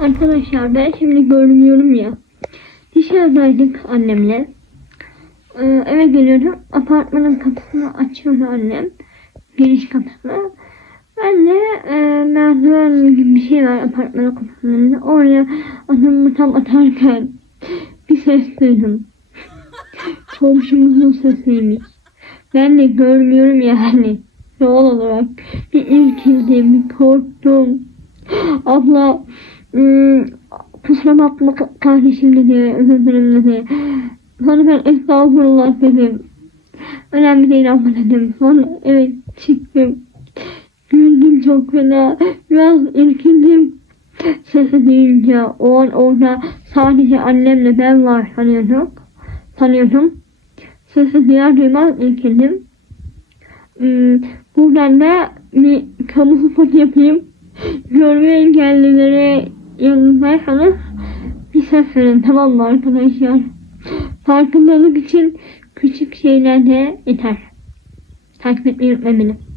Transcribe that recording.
Arkadaşlar ben şimdi görmüyorum ya. Dışarıdaydık annemle. Ee, eve geliyorum. Apartmanın kapısını açıyor annem. Giriş kapısını. Ben de e, merdiven gibi bir şey var apartmanın kapısının. Oraya adımımı tam atarken bir ses duydum. Komşumuzun sesiymiş. Ben de görmüyorum yani. Doğal olarak bir irkildim, bir korktum. Abla kusura bakma ka- kardeşim dedi, özür dilerim dedi. Sonra ben estağfurullah dedim. Önemli değil abla dedim. Sonra evet çıktım. Güldüm çok fena. Biraz irkildim. Sesi duyunca o an orada sadece annemle ben var sanıyordum. Sanıyordum. Sesi duyar duymaz irkildim. Hmm, buradan da bir kamu spotu yapayım. Görme engellilere yanındaysanız bir verin tamam mı arkadaşlar? Farkındalık için küçük şeyler de yeter. Unutmayın beni.